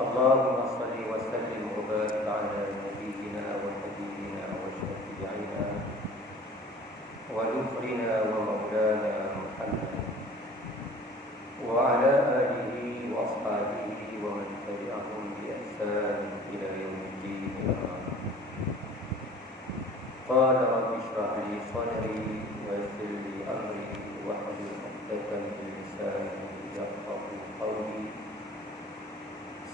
اللهم صل وسلم وبارك على نبينا وحبيبنا وشفيعنا ونصرنا ومولانا محمد وعلى آله وأصحابه ومن تبعهم بإحسان إلى يوم الدين. قال رب اشرح لي صدري ويسر لي أمري واحلل عقدة من لساني يفقهوا قولي.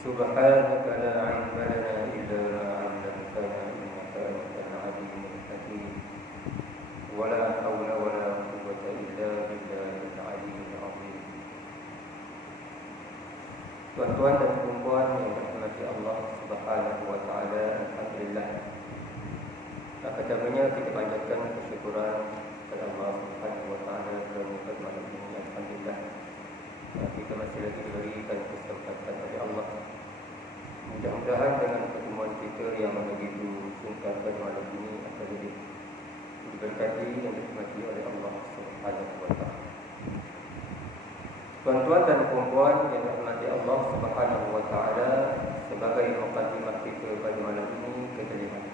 سبحانك لا علم لنا إلا ما علمتنا إنك أنت العليم الحكيم ولا حول ولا قوة إلا بالله العلي العظيم. Tuan-tuan dan puan-puan yang dirahmati Allah Subhanahu wa taala, alhamdulillah. Pertamanya kita panjatkan kesyukuran kepada Allah Subhanahu wa taala kerana malam ini, alhamdulillah. Kita masih lagi diberikan kesempatan oleh Allah. Mudah-mudahan dengan pertemuan kita yang begitu singkat pada malam ini akan jadi diberkati dan dinikmati oleh Allah Subhanahu wa taala. Tuan-tuan dan puan-puan yang dirahmati Allah Subhanahu wa taala, sebagai mukadimah kita pada malam ini kita lihat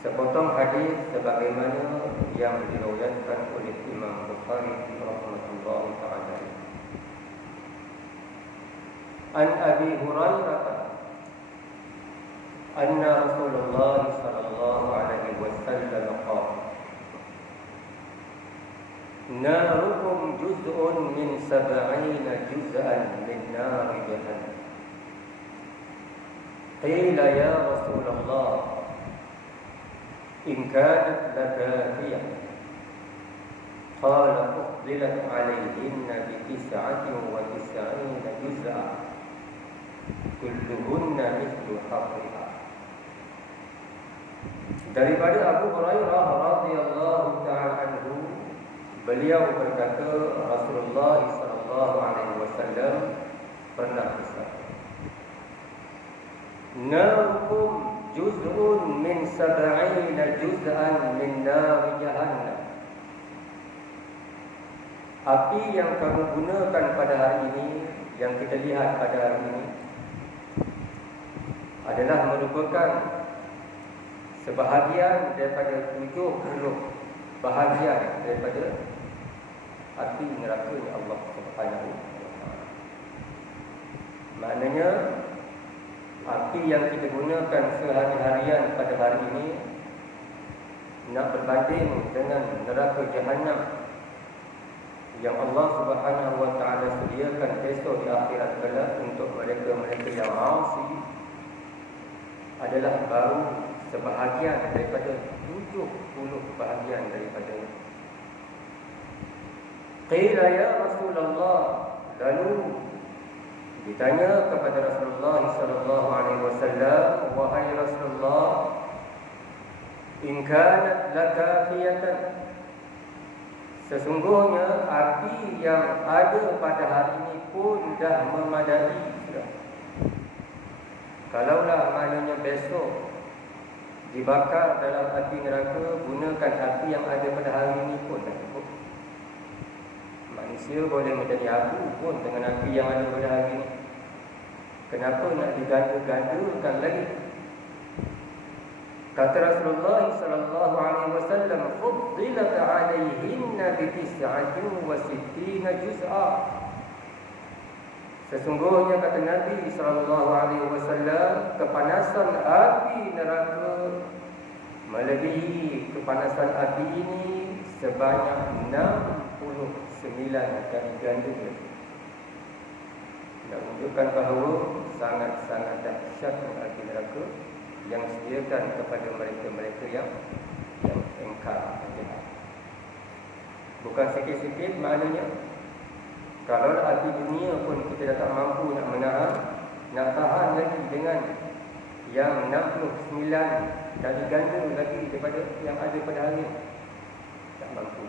sepotong hadis sebagaimana yang diriwayatkan oleh Imam Bukhari rahimahullah taala. An Abi Hurairah anna Rasulullah sallallahu alaihi wasallam qala: Narukum juz'un min 70 juz'an min nar jahannam. Qila ya Rasulullah, in kanat lakafiyah. Qala fudilat alayhinna bi 99 juz'an kulluhunna mithlu hadriha. Daripada Abu Hurairah radhiyallahu ta'ala anhu, beliau berkata, Rasulullah sallallahu alaihi wasallam pernah bersabda, Narukum juz'un min 70 juz'an min nar jahannam. Api yang kamu gunakan pada hari ini, yang kita lihat pada hari ini, adalah merupakan sebahagian daripada 70 bahagian daripada api neraka Allah Subhanahu wa taala. Maknanya api yang kita gunakan sehari-harian pada hari ini nak berbanding dengan neraka Jahannam yang Allah Subhanahu wa taala sediakan besok di akhirat kelak untuk mereka-mereka yang maasi, adalah baru sebahagian daripada 70 bahagian daripada. Qila ya Rasulullah, lalu ditanya kepada Rasulullah sallallahu alaihi wasallam, wahai Rasulullah, in kanat lakafiyatan, sesungguhnya api yang ada pada hari ini pun dah memadai sudah. Kalaulah maknanya besok dibakar dalam api neraka, gunakan api yang ada pada hari ini pun dah cukup. Manusia boleh menjadi api pun dengan api yang ada pada hari ini. Kenapa nak diganda-gandakan lagi? Kata Rasulullah sallallahu alaihi wasallam, fuddilat alaihinna bi 69 juz'a. Sesungguhnya kata Nabi sallallahu alaihi wasallam, kepanasan api neraka melebihi kepanasan api ini sebanyak 69 kali ganda. Nak menunjukkan bahawa sangat-sangat dahsyat api neraka yang disediakan kepada mereka-mereka yang engkar. Bukan sikit-sikit, maknanya kalau api dunia pun kita dah tak mampu nak menahan, nak tahan lagi dengan yang 69 kali ganda lagi daripada yang ada pada hari ini, tak mampu.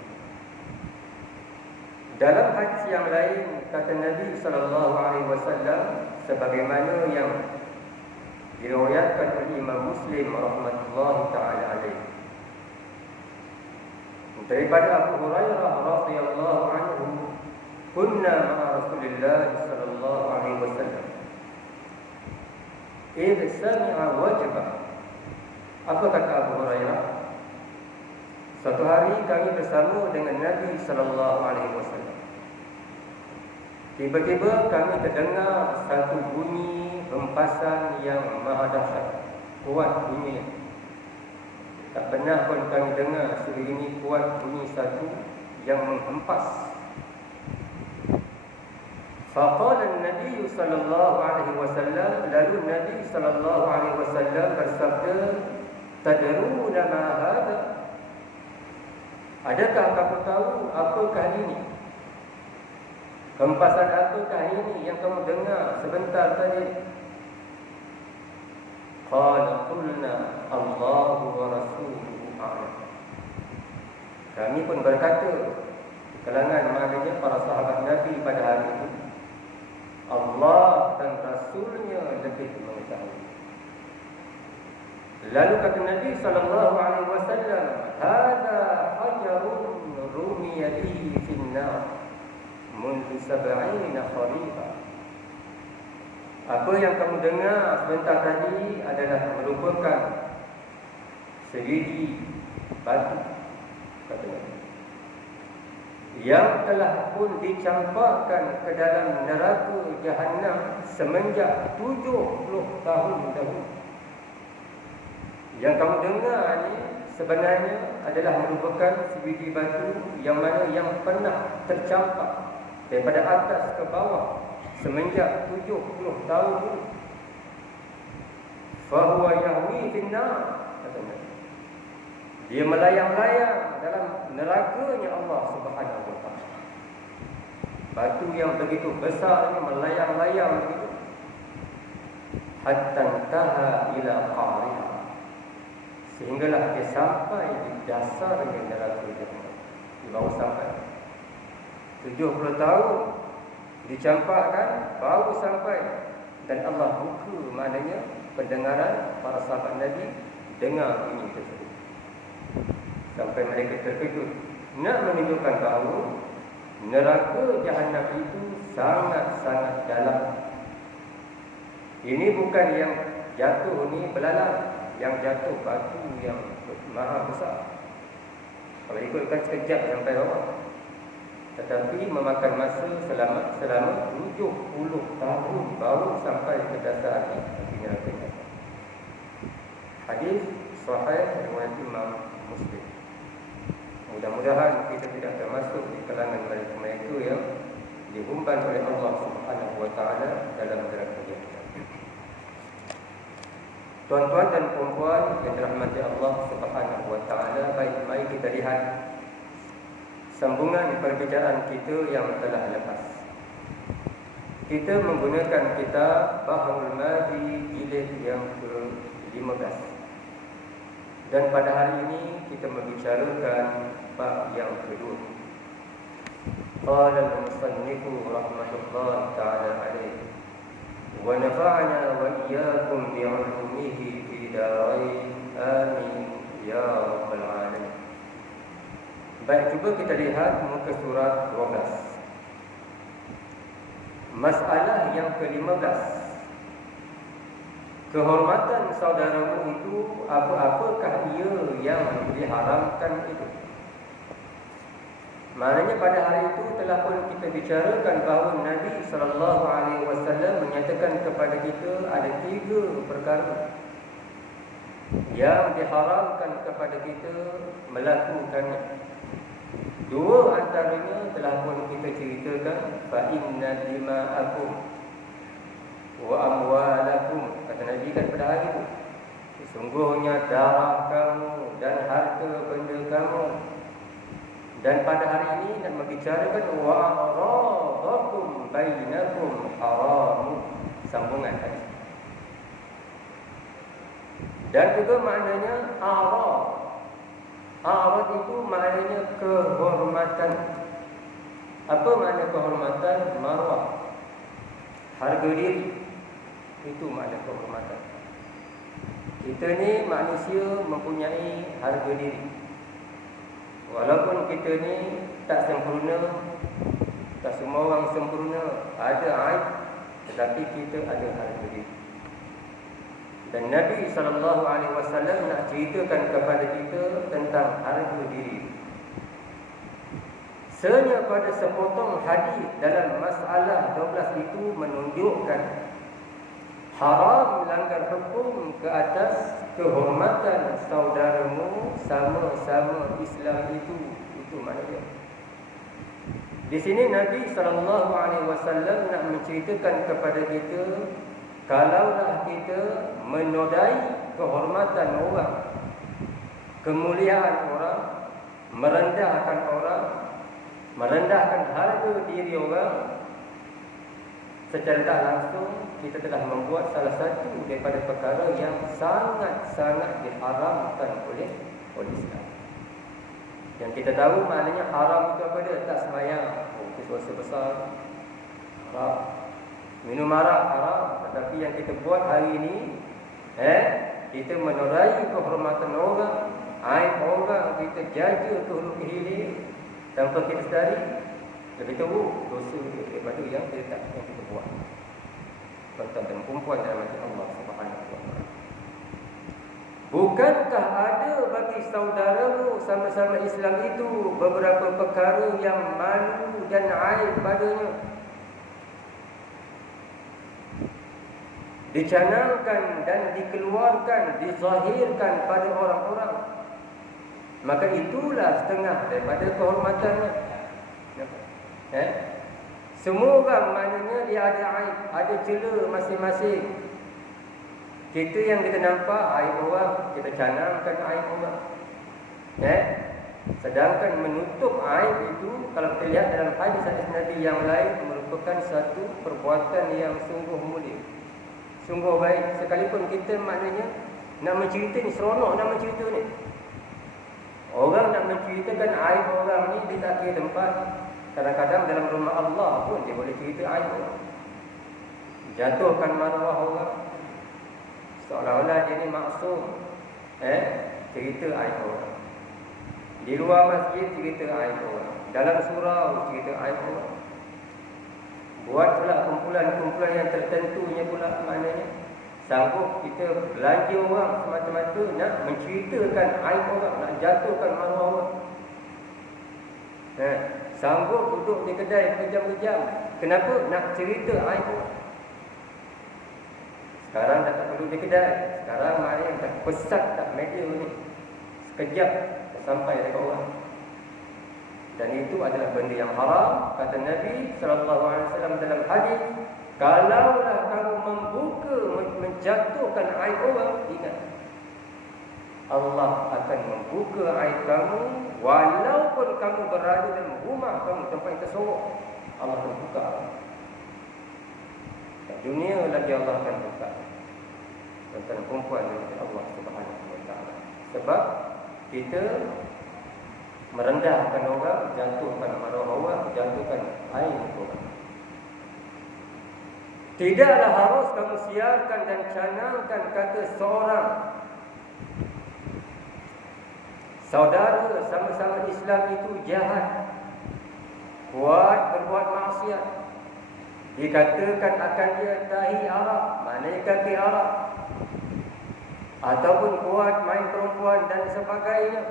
Dalam hadis yang lain kata Nabi sallallahu alaihi wasallam, sebagaimana yang diriwayatkan oleh Imam Muslim rahmatullahi taala alaihi, daripada Abu Hurairah radhiyallahu anhu, kunna ma'a Rasulillah sallallahu alaihi wasallam idh sami'a wajbah. Apa kata Abu Hurairah? Suatu hari kami bersama dengan Nabi sallallahu alaihi wasallam. Tiba-tiba kami terdengar satu bunyi hempasan yang maha dahsyat, kuat bunyinya. Tak pernah pun kami dengar sebegini kuat bunyi satu yang menghempas. Faqala an-nabiy sallallahu alaihi wasallam, lalu Nabi sallallahu alaihi wasallam bersabda, tadruna ma hadha? Adakah kamu tahu apakah ini? Hempasan apakah ini yang kamu dengar sebentar tadi? Qala qulna Allahu wa rasuluhu a'lam. Kami pun berkata di kalangan maknanya para sahabat Nabi pada hari itu, Allah dan Rasulnya lebih mengetahui. Lalu kata Nabi sallallahu alaihi wasallam, hadza hajarun rumiya bihi fin nar mundu 70 kharifa. Apa yang kamu dengar sebentar tadi adalah merupakan sebiji batu, katanya, yang telah pun dicampakkan ke dalam neraka Jahannam semenjak 70 tahun dahulu. Yang kamu dengar ni sebenarnya adalah merupakan sebiji batu yang mana yang pernah tercampak daripada atas ke bawah semenjak 70 tahun dulu. Fahuwa yahwi finnar, katanya, dia melayang-layang dalam nerakanya Allah Subhanahu wa taala. Batu yang begitu besar ini melayang-layang begitu, hatta taha ila qariha, sehinggalah dia sampai di dasarnya neraka Jahannam. Di bawah sampai 70 tahun dicampakkan, baru sampai, dan Allah buka maknanya pendengaran para sahabat Nabi dengar ini tersebut, sampai mereka terkejut. Nak menunjukkan bahawa neraka Jahannam itu sangat-sangat dalam. Ini bukan yang jatuh ni belalang, yang jatuh batu yang maha besar. Kalau ikutkan sekejap sampai bawah, tetapi memakan masa selama 70 tahun baru sampai ke dasar neraka. Hadis sahih riwayat Imam Muslim. Mudah-mudahan kita tidak termasuk di kalangan mereka yang dihumban oleh Allah Subhanahu wa taala dalam neraka Jahannam. Tuan-tuan dan puan-puan yang dirahmati Allah Subhanahu wa taala, baik, mari kita lihat sambungan perbicaraan kita yang telah lepas. Kita menggunakan kitab Bahrul Madi jilid yang ke-15. Dan pada hari ini kita membicarakan bab yang kedua. Qala al-musannifu rahmatullahi ta'ala alaihi wa nafa'ana wa iyyakum bi'ulumihi fi darain amin ya rabbal alamin. Baik, cuba kita lihat muka surat 12. Masalah yang ke-15. Kehormatan saudaramu itu apa-apakah ia yang diharamkan itu? Maknanya pada hari itu telah pun kita bicarakan bahawa Nabi sallallahu alaihi wasallam menyatakan kepada kita ada 3 perkara yang diharamkan kepada kita melakukannya. 2 antaranya telah pun kita ceritakan, fa inna dima'akum wa amwalakum, kata Nabi kan pada hari itu, sesungguhnya darah kamu dan harta benda kamu. Dan pada hari ini nak membicarakan wa aradakum bainakum haram, sambungan tadi. Dan juga maknanya arad. Arad itu maknanya kehormatan. Apa makna kehormatan? Marwah, harga diri. Itu makna kehormatan. Kita ni manusia mempunyai harga diri. Walaupun kita ni tak sempurna, tak semua orang sempurna, ada aib, tetapi kita ada harga diri. Dan Nabi SAW nak ceritakan kepada kita tentang harga diri. Sebenarnya pada sepotong hadis dalam masalah 12 itu menunjukkan haram melanggar hukum ke atas kehormatan saudaramu sama-sama Islam itu. Itu maknanya. Di sini Nabi SAW nak menceritakan kepada kita, kalaulah kita menodai kehormatan orang, kemuliaan orang, merendahkan orang, merendahkan harga diri orang, secara tak langsung kita telah membuat salah satu daripada perkara yang sangat-sangat diharamkan oleh Islam. Yang kita tahu maknanya haram itu apa dia? Tak sembahyang, itu dosa besar, haram. Minum arak haram. Tetapi yang kita buat hari ini, kita menodai kehormatan orang, aib orang, kita jaga ke hulu ke hilir tanpa kita sedari, lebih tahu dosa daripada yang kita buat. Tuan-tuan dan perempuan dalam hati Allah Subhanahu wa taala. Bukankah ada bagi saudaramu sama-sama Islam itu beberapa perkara yang malu dan aib padanya, dicanangkan dan dikeluarkan, dizahirkan pada orang-orang? Maka itulah setengah daripada kehormatannya. Semua orang maknanya dia ada aib, ada celah masing-masing. Kita yang kita nampak aib orang, kita canangkan aib orang. Sedangkan menutup aib itu, kalau kita lihat dalam hadis-hadis Nabi yang lain, merupakan satu perbuatan yang sungguh mulia, sungguh baik. Sekalipun kita maknanya nak mencerita ni, seronok nak mencerita ni. Orang nak menceritakan aib orang ni, dia tak kira tempat. Kadang-kadang dalam rumah Allah pun dia boleh cerita aib orang, jatuhkan maruah orang, seolah-olah dia ni maksum. Cerita aib orang. Di luar masjid cerita aib orang, dalam surau cerita aib orang. Buat pula kumpulan-kumpulan yang tertentunya pula, maknanya sanggup kita belanja orang semata-mata nak menceritakan aib orang, nak jatuhkan maruah orang. Sanggup duduk di kedai berjam-jam. Kenapa? Nak cerita aib orang. Sekarang dah tak perlu di kedai. Sekarang maknanya dah pesat tak media ni, sekejap dah sampai dekat orang. Dan itu adalah benda yang haram. Kata Nabi SAW dalam hadis, kalaulah kamu membuka, menjatuhkan aib orang, ingat, Allah akan membuka aib kamu. Walaupun kamu berada dalam rumah kamu, tempat yang tersorok, Allah akan buka. Dunia lagi Allah akan buka. Tentang perempuan dari Allah Subhanahu wa taala. Sebab kita merendahkan orang, jatuhkan maruah orang, jatuhkan aib orang. Tidaklah harus kamu siarkan dan canangkan kata seorang saudara sama-sama Islam itu jahat, kuat berbuat maksiat, dikatakan akan dia tahi Arab, maknanya kaki Arab, ataupun kuat main perempuan dan sebagainya.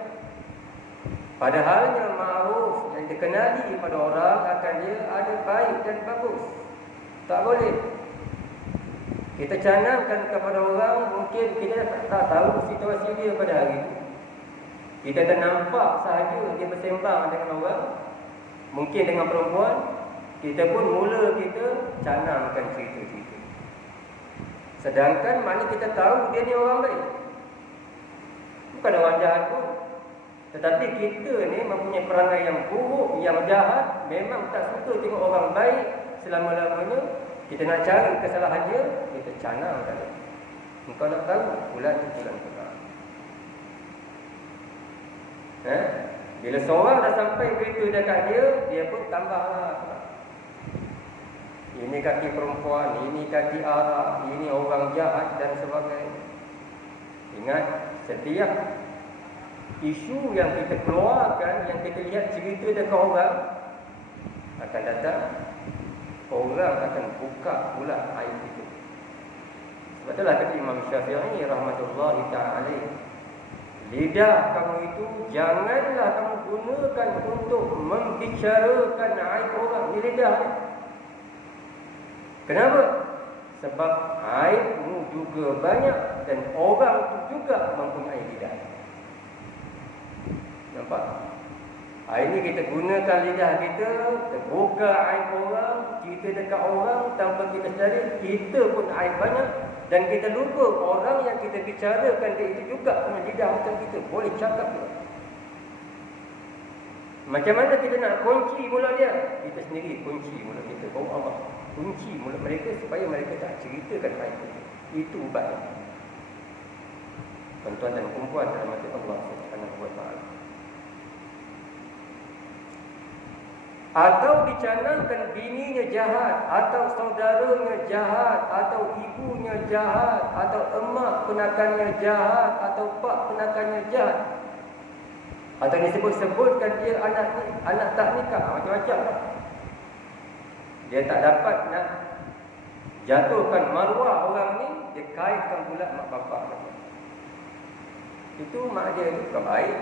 Padahalnya ma'ruf yang dikenali pada orang akan dia ada baik dan bagus. Tak boleh kita canangkan kepada orang, mungkin kita tak tahu situasi dia pada hari itu. Kita tak nampak sahaja dia bersembang dengan orang, mungkin dengan perempuan, kita pun mula kita canangkan cerita-cerita. Sedangkan mana kita tahu dia ni orang baik, bukan orang jahat pun. Tetapi kita ni mempunyai perangai yang buruk, yang jahat. Memang tak suka tengok orang baik selama-lamanya. Kita nak cari kesalahan dia, kita canangkan. Engkau nak tahu, bulan tu bulan perang. Bila seorang dah sampai berita dekat dia, dia pun tambahlah. Ini kaki perempuan, ini kaki Arab, ini orang jahat dan sebagainya. Ingat, setiap isu yang kita keluarkan, yang kita lihat cerita dekat orang, akan datang orang akan buka pula aib itu. Betul lah kata Imam Syafi'i rahmatullahi ta'ala alaih. Lidah kamu itu janganlah kamu gunakan untuk membicarakan aib orang. Ini lidah ni. Kenapa? Sebab aibmu juga banyak dan orang itu juga mempunyai lidah. Nampak? Hari ini kita gunakan lidah kita, terbuka aib orang, cerita dekat orang tanpa kita cari, kita pun aib banyak. Dan kita lupa orang yang kita bicarakan dia itu juga punya lidah macam kita. Boleh cakap juga. Macam mana kita nak kunci mulut dia? Kita sendiri kunci mulut kita. Oh Allah, kunci mulut mereka supaya mereka tak ceritakan aib kita. Itu ubatnya. Tuan-tuan dan perempuan dalam hati Allah Subhanahu wa ta'ala. Atau dicanangkan bininya jahat, atau saudaranya jahat, atau ibunya jahat, atau emak penakannya jahat, atau pak penakannya jahat, atau disebut-sebutkan dia anak tak nikah, macam-macam. Dia tak dapat nak jatuhkan maruah orang ni, dia kaitkan pula mak bapak. Itu mak dia itu bukan baik.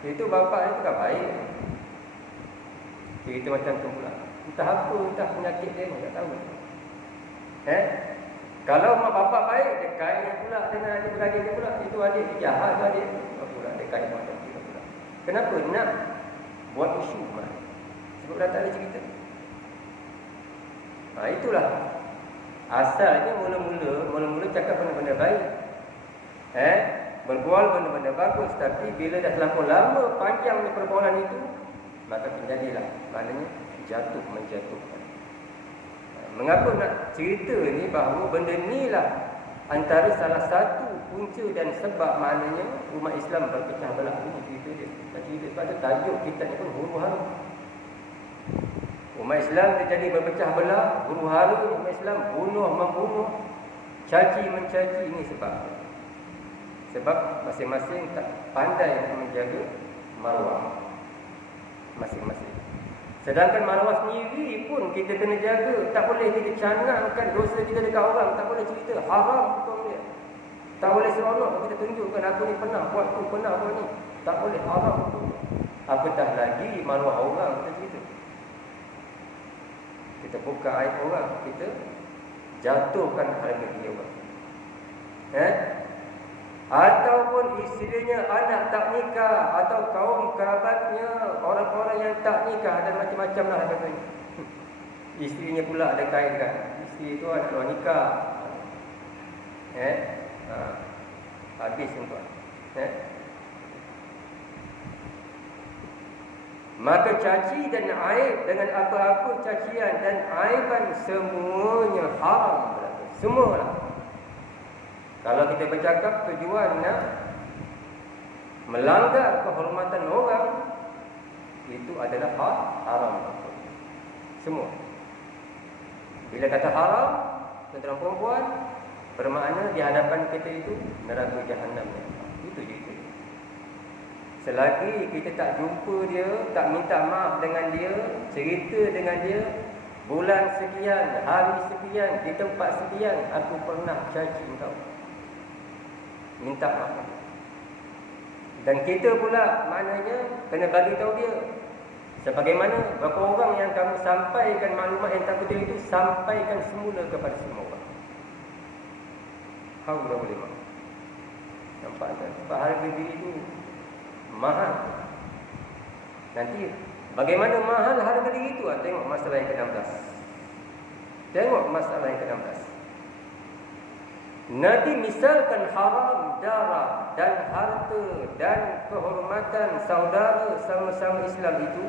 Itu bapak dia bukan baik. Cerita macam tu pula. Entah apa, entah penyakit dia pun tak tahu. Kalau mak bapak baik, dia kaitkan pula dengan adik-beradik dia pula. Itu adik dia jahat tu adik. Pula dia kait macam tu pula. Kenapa nak buat isu mak? Sebab dah tak ada cerita. Itulah. Asalnya mula-mula cakap benda-benda baik. Berbual benda-benda bagus. Tapi bila dah terlampau lama, panjangnya perbualan itu, maka terjadilah, maknanya jatuh menjatuhkan. Mengapa nak cerita ni bahawa benda ni lah antara salah satu punca dan sebab maknanya umat Islam berpecah belah. Ini cerita dia. Cerita pada tajuk kita ni pun huru-hara. Umat Islam terjadi berpecah belah, huru-hara. Umat Islam bunuh-membunuh, caci-mencaci. Ini sebab masing-masing tak pandai menjaga maruah masing-masing. Sedangkan maruah sendiri pun kita kena jaga. Tak boleh kita canangkan dosa kita dekat orang. Tak boleh cerita haram hukum dia. Tak boleh seronok kita tunjukkan aku ni pernah buat tu, pernah buat ni. Tak boleh, haram hukum dia. Apatah lagi maruah orang kita cerita. Kita buka aib orang, kita jatuhkan harga diri orang. Ataupun isterinya anak tak nikah, atau kaum kerabatnya orang-orang yang tak nikah, dan macam-macam lah katanya. Isterinya pula ada kaitkan. Isteri itu ada luar nikah. Habis tuan. Maka caci dan aib dengan apa-apa cacian dan aiban semuanya haram. Semualah. Kalau kita bercakap tujuan nak melanggar kehormatan orang, itu adalah haram. Semua. Bila kata haram, tuan-tuan perempuan, bermakna di hadapan kita itu neraka Jahannam. Itu je. Selagi kita tak jumpa dia, tak minta maaf dengan dia, cerita dengan dia, bulan sekian, hari sekian, di tempat sekian, aku pernah caci kau, minta maaf. Dan kita pula maknanya kena bagi tahu dia. Sebagaimana berapa orang yang kamu sampaikan maklumat yang tak betul itu, sampaikan semula kepada semua orang. Haula wala quwwata. Nampak tak? Sebab harga diri itu mahal. Nanti bagaimana mahal harga diri itu? Tengok masalah yang ke-16. Tengok masalah yang ke-16. Nabi misalkan haram darah dan harta dan kehormatan saudara sama-sama Islam itu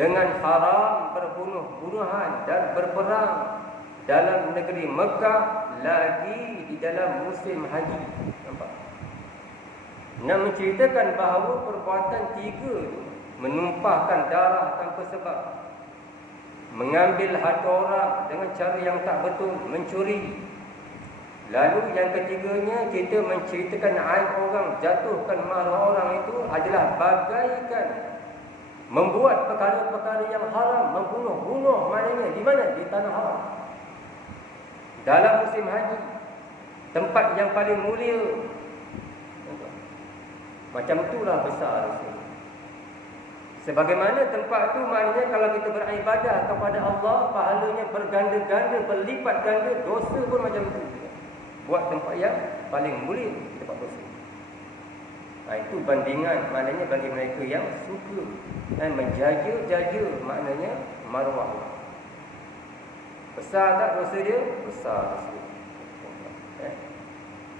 dengan haram berbunuh-bunuhan dan berperang dalam negeri Mekah, lagi di dalam musim haji. Nampak? Nak menceritakan bahawa perbuatan tiga itu, menumpahkan darah tanpa sebab, mengambil harta orang dengan cara yang tak betul, mencuri. Lalu yang ketiganya, kita menceritakan aib orang, jatuhkan maruah orang, itu adalah bagaikan membuat perkara-perkara yang haram, membunuh-bunuh, maknanya di mana? Di tanah haram. dalam musim haji, tempat yang paling mulia. Macam itulah besar dosa. Sebagaimana tempat itu maknanya kalau kita beribadah kepada Allah, pahalanya berganda-ganda, berlipat ganda. Dosa pun macam itu. Buat tempat yang paling mulia, tempat dosa. Itu bandingan maknanya bagi mereka yang suka dan menjaga-jaga maknanya maruah. Besar tak dosa dia? Besar dosa.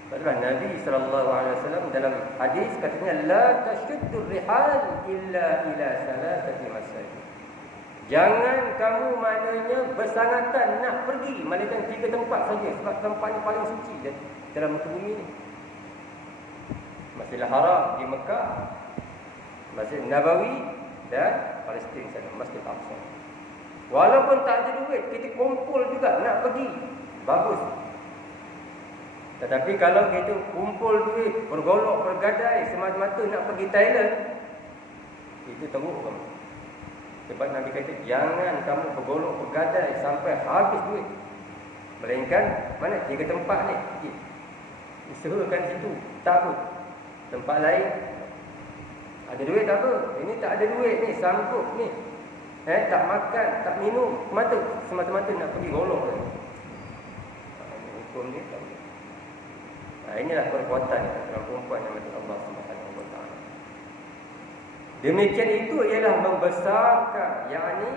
Sebablah Nabi SAW dalam hadis katanya la tashuddur rihal illa ila salasati masajid. Jangan kamu maknanya bersangatan nak pergi melainkan 3 tempat saja, sebab tempat yang paling suci dalam muka bumi ni. Masjidil Haram di Mekah, Masjid Nabawi dan Palestin sana, Masjid Aqsa. Walaupun tak ada duit, kita kumpul juga nak pergi, bagus. Tetapi kalau kita kumpul duit, bergolok, bergadai, semata-mata nak pergi Thailand, itu teruk kamu. Sebab Nabi kata, jangan kamu bergolok, bergadai sampai habis duit. Melainkan, mana 3 tempat ni? Usahakan situ, tak apa. Tempat lain, ada duit tak apa. Ini tak ada duit ni, sanggup ni. Tak makan, tak minum, semata-mata nak pergi golok. Hukum ni tak boleh. Inilah perbuatan orang perempuan yang mati Allah Subhanahu wa taala. Demikian itu ialah membesarkan, yakni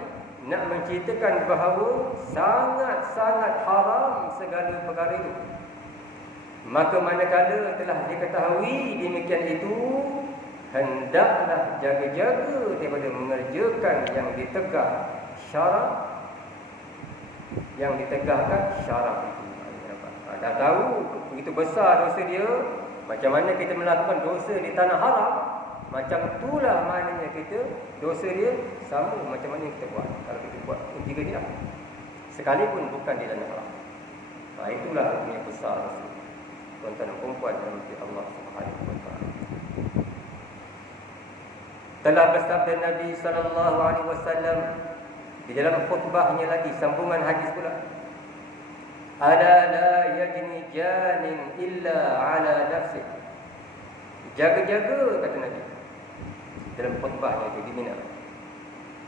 nak menceritakan bahawa sangat-sangat haram segala perkara ini. Maka manakala telah diketahui demikian itu, hendaklah jaga-jaga daripada mengerjakan yang ditegak syarak, yang ditegakkan syarak itu. Dah tahu begitu besar dosa dia, macam mana kita melakukan dosa di tanah haram, macam itulah maknanya kita dosa dia sama macam mana kita buat. Kalau kita buat jika dia sekalipun bukan di tanah haram. Itulah yang besar dosa. Tuan-tuan dan puan yang dirahmati Allah Subhanahu wa taala. Telah bersabda Nabi sallallahu alaihi wasallam di dalam khutbahnya lagi, sambungan hadis pula. Ala la yajni janin illa ala nafsih. Jaga-jaga, kata Nabi dalam khutbahnya itu di Mina.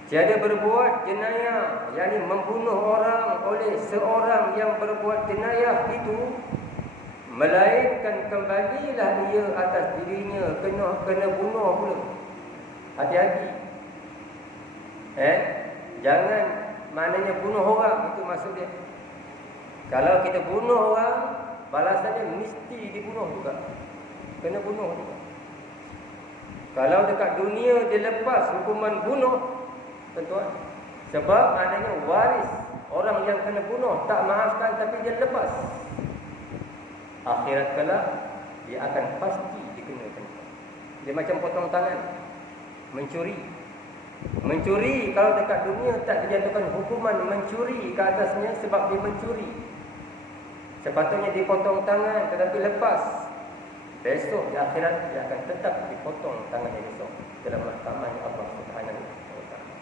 Tiada berbuat jenayah, yakni membunuh orang oleh seorang yang berbuat jenayah itu, melainkan kembalilah ia atas dirinya kena bunuh pula. Hati-hati. Jangan maknanya bunuh orang, itu maksud dia. Kalau kita bunuh orang, balasannya mesti dibunuh juga. Kena bunuh juga. Kalau dekat dunia dia lepas hukuman bunuh, tuan-tuan, sebab maknanya waris orang yang kena bunuh tak maafkan tapi dia lepas, akhirat kelak dia akan pasti dikenakan. Dia macam potong tangan, mencuri. Mencuri kalau dekat dunia tak dijatuhkan hukuman mencuri ke atasnya sebab dia mencuri, sepatutnya dipotong tangan, tetapi lepas. Besok di akhirat dia akan tetap dipotong tangannya besok dalam mahkamah Allah Subhanahu wa taala.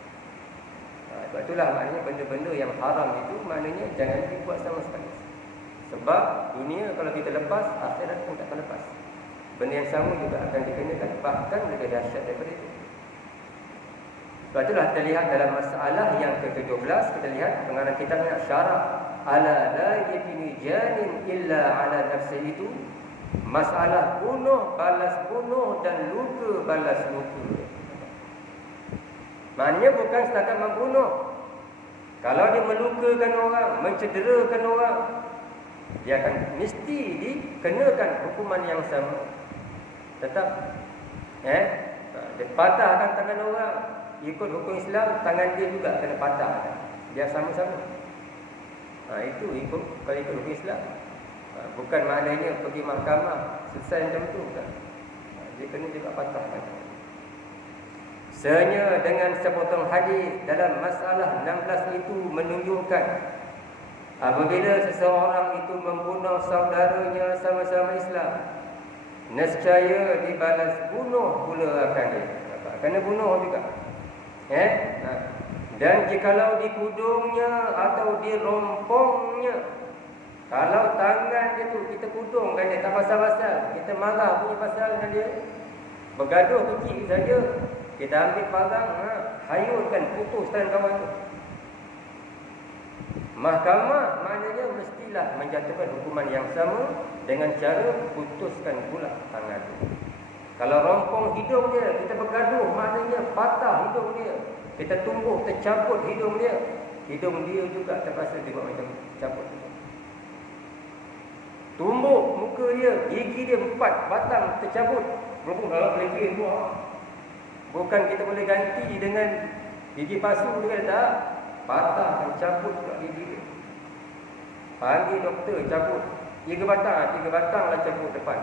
Sebab itulah maknanya benda-benda yang haram itu maknanya jangan dibuat sama sekali. Sebab dunia kalau kita lepas, akhirat pun tak akan lepas. Benda yang sama juga akan dikenakan, bahkan lebih dahsyat daripada itu. Sebab itulah kita lihat dalam masalah yang ke-17, kita lihat pengarang kitabnya syarak ala la yajni janin illa ala nafsi itu. Masalah bunuh, balas bunuh dan luka balas luka. Maknanya bukan setakat membunuh. Kalau dia melukakan orang, mencederakan orang, dia akan mesti dikenakan hukuman yang sama. Tetap dia patahkan tangan orang, ikut hukum Islam, tangan dia juga kena patah. Dia sama-sama. Itu ikut kalau ikut hukum Islam. Bukan maknanya pergi mahkamah selesai macam tu kan. Dia kena juga patahkan. Sebenarnya dengan sepotong hadis dalam masalah 16 itu menunjukkan apabila seseorang itu membunuh saudaranya sama-sama Islam, nescaya dibalas bunuh pula akan dia. Kena bunuh juga. Dan jikalau dikudungnya atau dirompongnya, Kalau tangan dia tu kita kudungkan dia tak pasal-pasal, kita marah punya pasal dengan dia, bergaduh kecil saja, kita ambil parang, hayunkan, putuskan kawan tu. Mahkamah maknanya mestilah menjatuhkan hukuman yang sama dengan cara putuskan pula tangan tu. Kalau rompong hidung dia, kita bergaduh, maknanya patah hidung dia. Kita tumbuh, kita cabut hidung dia. Hidung dia juga terpaksa dia buat macam cabut. Tumbuk muka dia, gigi dia 4 batang tercabut. Berhubung dalam lagi buah. Bukan kita boleh ganti dengan gigi palsu dia, tak. Patah dan cabut pula gigi dia. Panggil doktor, cabut 3 batang lah cabut depan.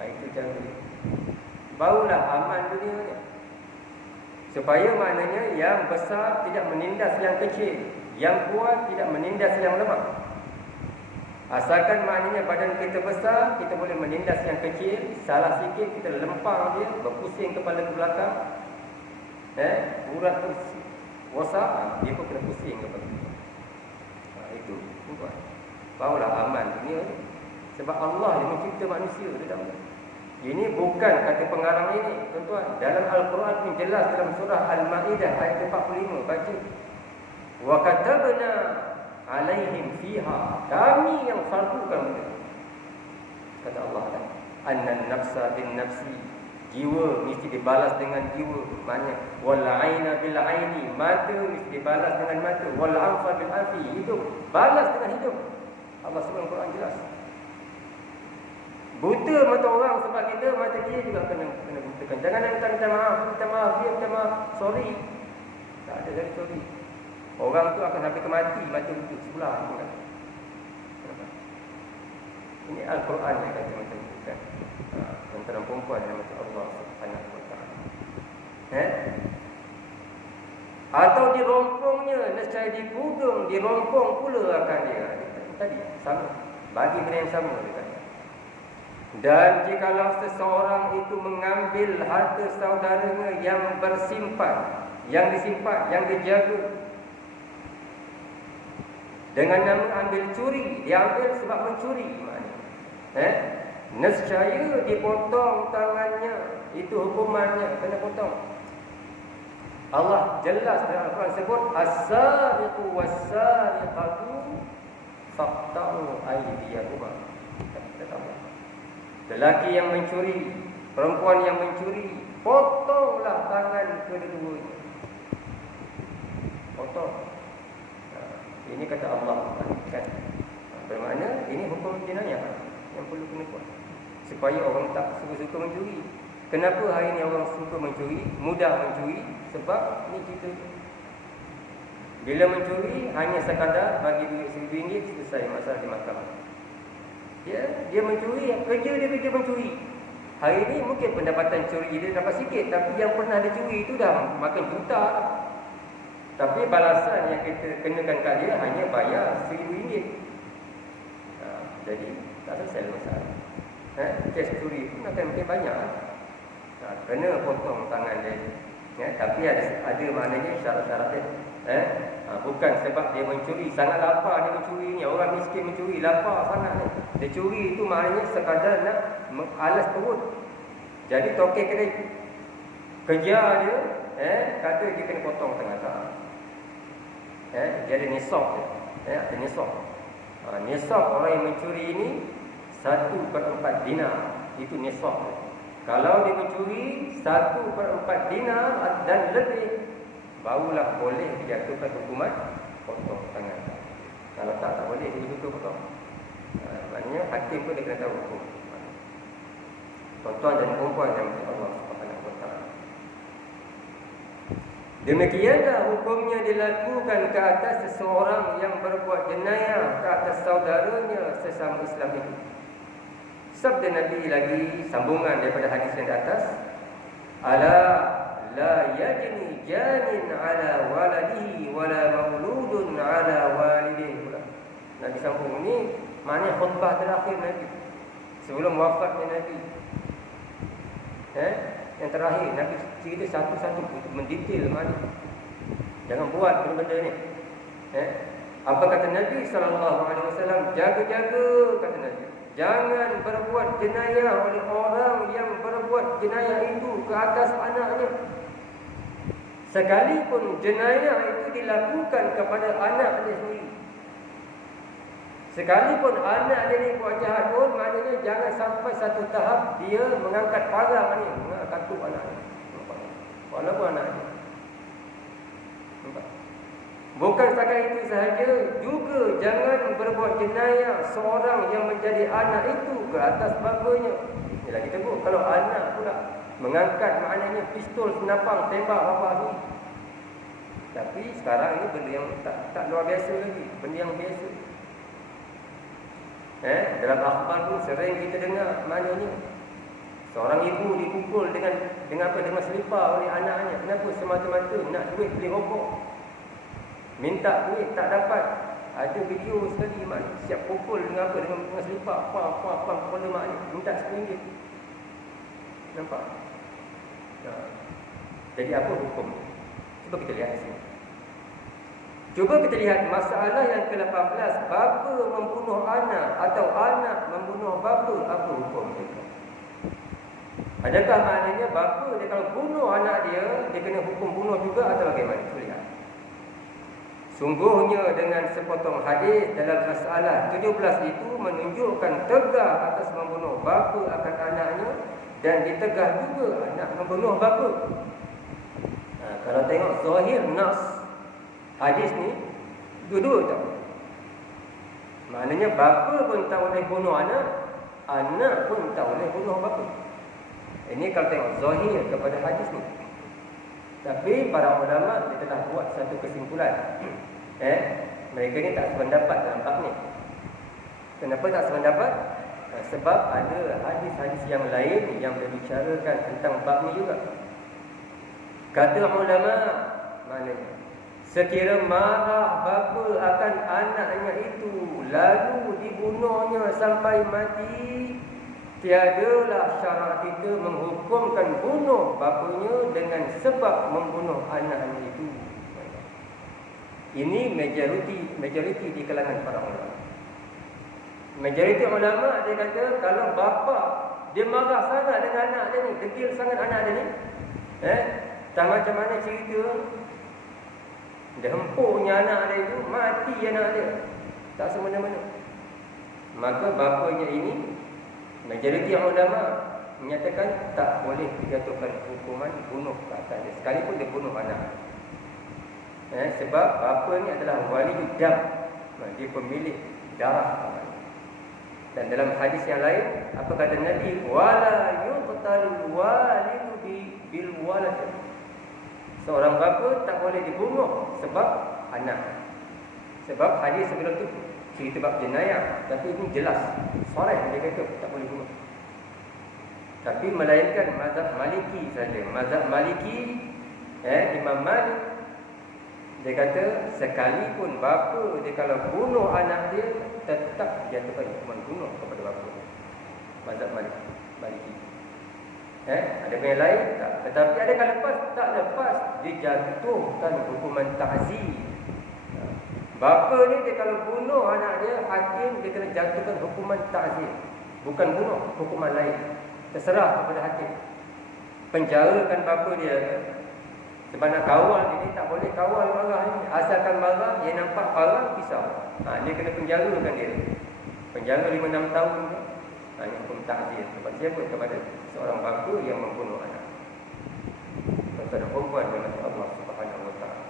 Itu cara dia. Barulah aman dunia ni. Supaya maknanya yang besar tidak menindas yang kecil, yang kuat tidak menindas yang lemah. Asalkan maknanya badan kita besar, kita boleh menindas yang kecil. Salah sikit kita lempar dia, berpusing kepala ke belakang, urat tu rosak, dia pun kena pusing kepala. Itu buat. Barulah aman dunia ni. Sebab Allah yang mencipta manusia, dia tahu. Ini bukan kata pengarang ini, tuan-tuan. Dalam Al-Quran pun jelas dalam surah Al-Ma'idah ayat 45, baca. Wa katabna alaihim fiha, kami yang fardukan mereka. Kata Allah dah, annan nafsa bin nafsi, jiwa mesti dibalas dengan jiwa. Maknanya wal aina bil aini, mata mesti dibalas dengan mata. Wal anfa bil anfi, hidup balas dengan hidup. Allah sebut Al-Quran jelas. Buta mata orang sebab kita, mata dia juga kena butakan. Jangan nak minta maaf, dia minta maaf, sorry. Tak ada dari sorry. Orang tu akan sampai ke mati, mata buta sebelah. Ini Al-Quran yang kata macam itu kan. Antara perempuan yang mata Allah Subhanahu wa ta'ala. Atau dirompongnya, nescaya dikudung, dirompong pula akan dia. Tadi sama, bagi benda yang sama dia kata. Dan jikalau seseorang itu mengambil harta saudaranya yang bersimpan, yang disimpan, yang dijaga, dengan nama ambil curi, dia ambil sebab mencuri, nescaya dipotong tangannya, itu hukumannya, kena potong. Allah jelas dalam Al-Quran sebut as-sariqu was-sariqatu faqta'u aydiyahuma. Lelaki yang mencuri, perempuan yang mencuri, potonglah tangan kedua-duanya. Potong. Ini kata Allah kan. Bermakna ini hukum jenayah yang perlu kena buat. Supaya orang tak suka-suka mencuri. Kenapa hari ini orang suka mencuri, mudah mencuri? Sebab ini cerita. Bila mencuri hanya sekadar bagi duit RM1 selesai masalah di mahkamah. Dia mencuri, kerja dia kerja mencuri. Hari ini mungkin pendapatan curi dia dapat sikit, tapi yang pernah dia curi itu dah makan juta. Tapi balasan yang kita kenakan kat dia hanya bayar RM1,000. Jadi tak selesai masalah. Kes curi pun akan makin banyak. Kena potong tangan dia. Tapi ada maknanya syarat-syarat dia. Bukan sebab dia mencuri, sangat lapar dia mencuri ni. Orang miskin mencuri, lapar sangat ni. Dia curi itu maknanya sekadar nak alas perut. Jadi tokek kena kejar dia, kata dia kena potong tengah-tengah. Dia ada nisab dia. Ada nisab. Nisab orang yang mencuri ini 1/4 dinar. Itu nisab dia. Kalau dia mencuri 1/4 dinar dan lebih, barulah boleh dijatuhkan hukuman potong tangan. Kalau tak boleh dia tutup potong. Maknanya hakim pun dia kena tahu hukum. Tuan-tuan dan puan yang Allah Subhanahu wa ta'ala. Demikianlah hukumnya dilakukan ke atas seseorang yang berbuat jenayah ke atas saudaranya sesama Islam itu. Sabda Nabi lagi, sambungan daripada hadis yang di atas, ala la yajni janin ala waladihi wala mauludun ala walidihi. Nabi sambung ni maknanya khutbah terakhir Nabi sebelum wafatnya Nabi. Yang terakhir Nabi cerita satu-satu untuk mendetail makna. Jangan buat benda-benda ni. Apa kata Nabi SAW? Jaga-jaga, kata Nabi. Jangan berbuat jenayah oleh orang yang berbuat jenayah itu ke atas anaknya. Sekalipun jenayah itu dilakukan kepada anak dia sendiri. Sekalipun anak dia ni buat jahat pun, maknanya jangan sampai satu tahap dia mengangkat parang ni, takut anak dia. Walaupun anak dia. Nampak? Bukan setakat itu sahaja, juga jangan berbuat jenayah seorang yang menjadi anak itu ke atas bapanya. Yalah kita pun kalau anak pula mengangkat maknanya pistol, senapang, tembak bapa ni. Tapi sekarang ini benda yang tak luar biasa lagi, benda yang biasa. Dalam akhbar pun sering kita dengar maknanya seorang ibu dipukul dengan selipar oleh anaknya. Kenapa? Semata-mata nak duit beli rokok. Minta duit tak dapat. Ada video sekali mak siap pukul dengan selipar. Kepala mak ni minta RM10. Nampak? Jadi apa hukum? Cuba kita lihat sini. Cuba kita lihat masalah yang ke-18. Bapa membunuh anak atau anak membunuh bapa. Apa hukum mereka? Adakah maknanya bapa dia kalau bunuh anak dia kena hukum bunuh juga atau bagaimana? Cuba lihat. Sungguhnya dengan sepotong hadis dalam masalah 17 itu menunjukkan tegah atas membunuh bapa akan anaknya dan ditegah juga anak membunuh bapa. Kalau tengok zahir nas hadis ni, dua-dua tak boleh. Maknanya bapa pun tak boleh bunuh anak, anak pun tak boleh bunuh bapa. Ini kalau tengok zahir kepada hadis ni. Tapi para ulama dia telah buat satu kesimpulan. Mereka ni tak sependapat dalam bab ni. Kenapa tak sependapat? Sebab ada hadis-hadis yang lain yang berbicarakan tentang bab ni juga. Kata ulama, maknanya sekira marah bapa akan anaknya itu lalu dibunuhnya sampai mati, tiadalah syarak kita menghukumkan bunuh bapanya dengan sebab membunuh anaknya itu. Ini majoriti di kalangan para ulama. Majoriti ulama dia kata kalau bapa dia marah sangat dengan anak dia ni, degil sangat anak dia ni, tak macam mana cerita, dia hempuknya anak dia itu, mati anak dia, tak semena-mena. Maka bapanya ini, majoriti ulama menyatakan tak boleh dijatuhkan hukuman bunuh ke atas dia, sekalipun dia bunuh anak. Sebab bapa ni adalah wali dam, dia pemilik darah. Dan dalam hadis yang lain, apa kata Nabi? Wala yuqtalul walidu bil walad. Seorang bapa tak boleh dibunuh sebab anak. Sebab hadis sebelum tu cerita bab jenayah, tapi ini jelas, sorry dia kata tak boleh bunuh. Tapi melainkan mazhab Maliki saja. Mazhab Maliki, Imam Malik, dia kata sekalipun bapa dia kalau bunuh anak dia tetap dijatuhkan hukuman bunuh kepada bapa. Mazhab Maliki. Ada yang lain tak. Tetapi adakah lepas? Tak lepas, dijatuhkan hukuman ta'zir. Bapa ni dia kalau bunuh anak dia, hakim dia kena jatuhkan hukuman ta'zir. Bukan bunuh, hukuman lain. Terserah kepada hakim. Penjarakan bapa dia. Sebab nak kawal dia tak boleh kawal marah ni. Asalkan marah, dia nampak parang pisau. Dia kena penjarakan dia. Penjara 5-6 tahun ni. Ini hukum ta'zir. Kepada siapa? Kepada seorang bapa yang membunuh anak. Kepada perempuan dengan Allah Subhanahu Wa Taala.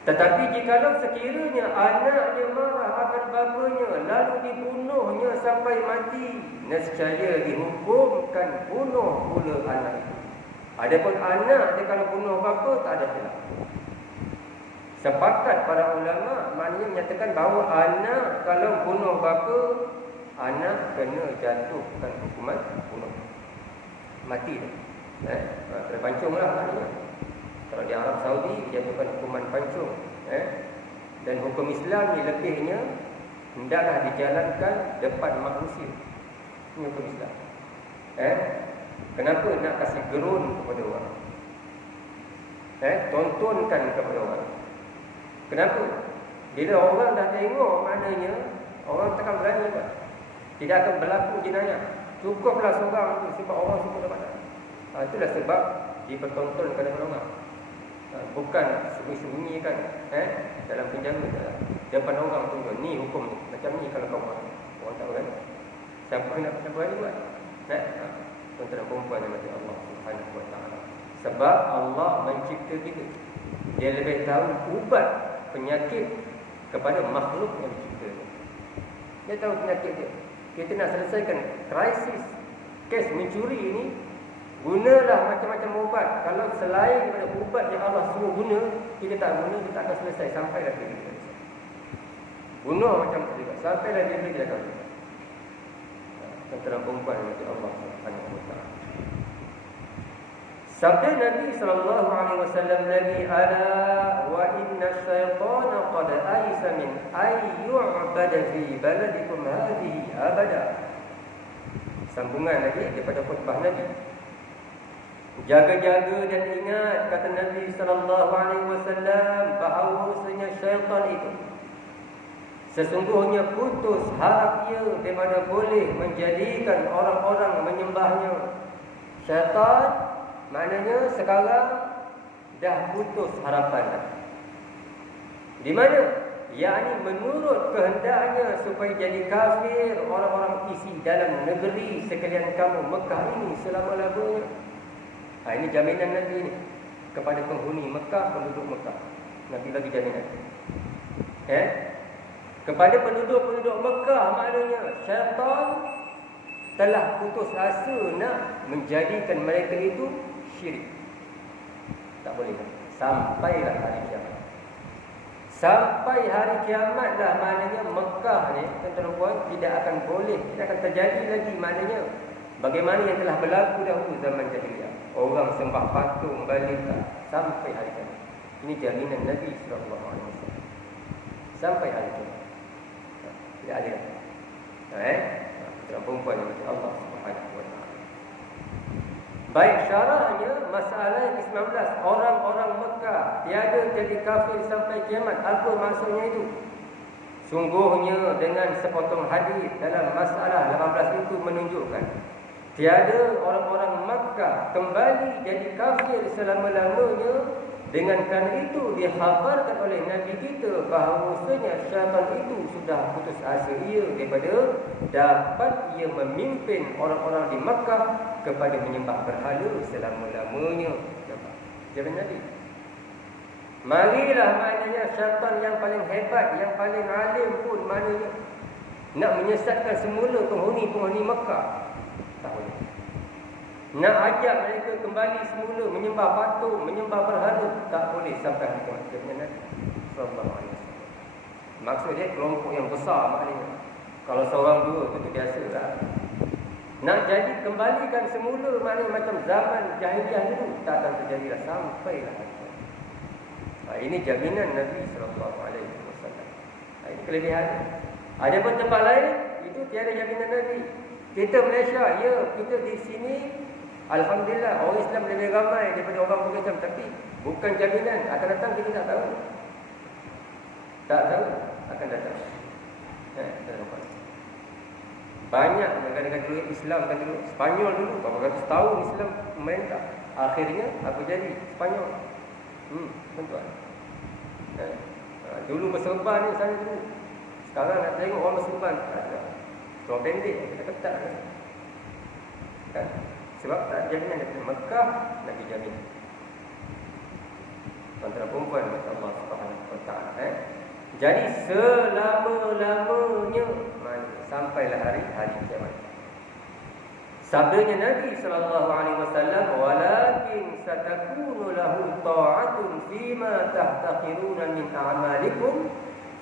Tetapi jikalau sekiranya anaknya marah akan bapanya lalu dibunuhnya sampai mati, nescaya dihukumkan bunuh pula anak itu. Adapun anak dia kalau bunuh bapa tak ada khilaf. Sepakat para ulama maknanya menyatakan bahawa anak kalau bunuh bapa, anak kena jatuhkan hukuman bunuh. Mati dah. Kena pancung lah maknanya. Kalau di Arab Saudi dijatuhkan hukuman pancung. Dan hukum Islam ni lebihnya hendaklah dijalankan depan manusia. Ini hukum Islam. Kenapa nak kasih gerun kepada orang? Tontonkan kepada orang. Kenapa? Bila orang dah tengok, maknanya orang takkan berani buat. Tidak akan berlaku jenayah. Cukuplah seorang tu sebab orang semua dah pandang. Itulah sebab dipertontonkan dengan orang. Bukan sembunyi-sembunyi kan, dalam penjara depan orang tu, ni hukum ni. Macam ni kalau kau buat. Orang tahu kan? Siapa nak berani buat? Tuan-tuan perempuan yang mati Allah Subhanahu wa ta'ala. Sebab Allah mencipta kita. Dia lebih tahu ubat penyakit kepada makhluk yang dicipta. Dia tahu penyakit dia. Kita nak selesaikan krisis kes mencuri ini, gunalah macam-macam ubat. Kalau selain daripada ubat yang Allah suruh guna, kita tak guna, kita akan selesai sampai dah kita. Bunuh macam tu juga. Sampai dah dia akan selesai. Tentang perempuan yang Allah Subhanahu wa ta'ala. Sabda Nabi SAW lagi, ala wa inna syaitana qad aisa min ayyu'bada fi baladikum hadhihi abada. Sambungan lagi daripada khutbah Nabi. Jaga-jaga dan ingat, kata Nabi SAW, bahawasanya syaitan itu sesungguhnya putus harap ia daripada boleh menjadikan orang-orang menyembahnya. Syaitan maknanya sekarang dah putus harapan. Di mana? Yakni menurut kehendaknya supaya jadi kafir orang-orang isi dalam negeri sekalian kamu Mekah ini selama-lamanya. Ini jaminan Nabi ni kepada penghuni Mekah, penduduk Mekah. Nabi bagi jaminan. Kepada penduduk-penduduk Mekah, maknanya syaitan telah putus asa nak menjadikan mereka itu syirik. Tak boleh. Sampailah hari kiamat. Sampai hari kiamat dah, maknanya Mekah ni, tuan-tuan tidak akan boleh, tidak akan terjadi lagi. Maknanya bagaimana yang telah berlaku dahulu zaman jahiliyah, orang sembah patung, balita, sampai hari kiamat. Ini jaminan Nabi SAW. Sampai hari kiamat tidak ada. Dalam perempuan yang mati Allah Subhanahu wa ta'ala. Baik, syarahnya masalah yang ke-19, orang-orang Mekah tiada jadi kafir sampai kiamat. Apa maksudnya itu? Sungguhnya dengan sepotong hadis dalam masalah 18 itu menunjukkan tiada orang-orang Makkah kembali jadi kafir selama-lamanya. Dengan kerana itu dikhabarkan oleh Nabi kita bahawasanya syaitan itu sudah putus asa ia daripada dapat ia memimpin orang-orang di Makkah kepada menyembah berhala selama-lamanya. Jawapan Nabi. Marilah, maknanya syaitan yang paling hebat, yang paling alim pun maknanya nak menyesatkan semula penghuni-penghuni Makkah. Tak boleh. Nak ajak mereka kembali semula menyembah patung, menyembah berhala, tak boleh sampai hari kiamat. Nabi sallallahu alaihi wasallam. Maksud dia kelompok yang besar maknanya. Kalau seorang dua itu biasalah. Nak jadi kembalikan semula maknanya macam zaman jahiliyah dulu, tak akan terjadilah sampailah hari kiamat. Ini jaminan Nabi sallallahu alaihi wasallam. Ini kelebihan. Ada pun tempat lain itu tiada jaminan Nabi. Kita Malaysia, ya, kita di sini alhamdulillah orang Islam lebih ramai daripada orang Islam, tapi bukan jaminan akan datang, kita tak tahu. Tak tahu akan datang. Banyak negara-negara dulu Islam kan dulu, Spanyol dulu berapa ratus tahun Islam memerintah. Akhirnya apa jadi? Spanyol. Tuan-tuan. Dulu berserban ni sana dulu. Sekarang nak tengok orang berserban tak ada. Seluar pendek kita ketat kan? Sebab tak jaminan daripada Mekah Nabi jamin. Antara perempuan macam Allah Subhanahu wa ta'ala. Jadi selama-lamanya sampailah hari kiamat. Sabdanya Nabi sallallahu alaihi wasallam, walakin satakunu lahu ta'atun fima tahtaqiruna min a'malikum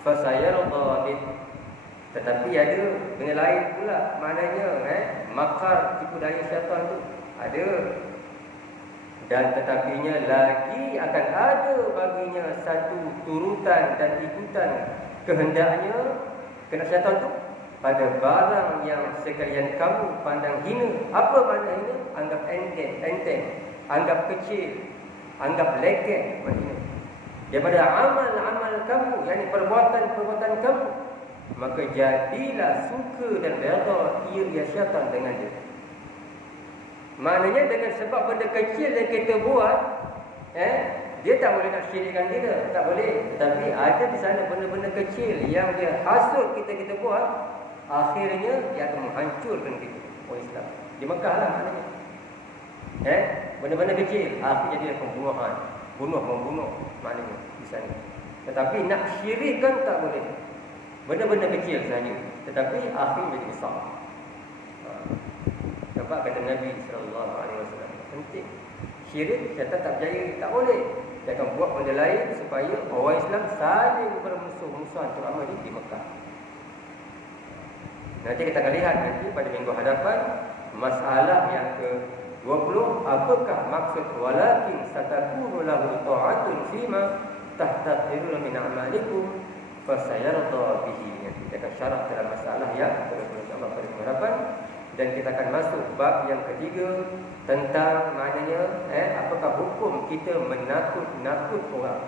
fasayarda bih. Tetapi ada benda lain pula, maknanya makar tipu daya syaitan tu ada. Dan tetapinya lagi akan ada baginya satu turutan dan ikutan kehendaknya kena syaitan tu pada barang yang sekalian kamu pandang hina. Apa makna hina? Anggap enteng, anggap kecil, anggap lekeh, maknanya. daripada amal-amal kamu, yakni perbuatan-perbuatan kamu, maka jadilah suka dan redha ia syaitan dengan dia. Maknanya dengan sebab benda kecil yang kita buat, dia tak boleh nak syirikkan kita, tak boleh. Tapi ada di sana benda-benda kecil yang dia hasut kita buat, akhirnya dia akan menghancurkan kita. Orang Islam di Mekah lah maknanya. Benda-benda kecil akhirnya dia pembunuhan, membunuh maknanya di sana. Tetapi nak syirikkan tak boleh. Benda-benda kecil sahaja, tetapi akhirnya jadi besar. Sebab kata Nabi SAW, penting. Syirik syaitan tak percaya, tak boleh. Dia akan buat benda lain supaya orang Islam saling bermusuh-musuhan, terutama di Mekah. Nanti kita akan lihat nanti pada minggu hadapan masalah yang ke-20, apakah maksud walakin satakunu lahu ta'atun fima tahtathiruna min a'malikum fasayarda bihi. Nanti kita akan syarah dalam masalah yang insya-Allah pada minggu hadapan. Dan kita akan masuk bab yang ketiga tentang maknanya apakah hukum kita menakut orang,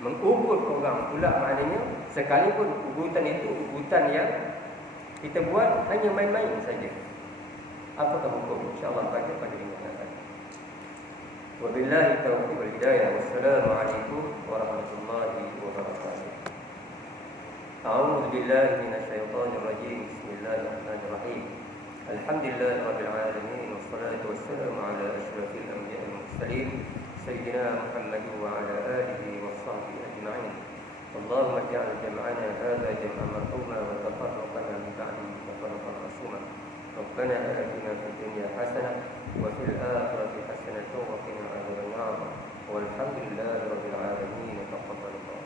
mengugut orang pula, maknanya sekalipun ugutan itu ugutan yang kita buat hanya main-main saja. Apakah hukum? InsyaAllah pada minggu akan. Wabillahi taufiq wal hidayah. Wassalamualaikum warahmatullahi wabarakatuh. A'udzu billahi minasyaitonir rajim. Bismillahirrahmanirrahim. Alhamdulillah rabbil alamin wassalatu wassalamu ala asyrafil anbiya'i wal mursalin sayyidina Muhammadin wa ala alihi washabbihi ajma'in. Allahumma ij'al jam'ana hadha jam'an marhuma wa tafarraqana min ba'dihi tafarraqan ma'suma. Rabbana atina fid dunya hasanah wa fil akhirati hasanah wa qina adzaban nar. Walhamdulillahi rabbil alamin. Taqabbalallahu.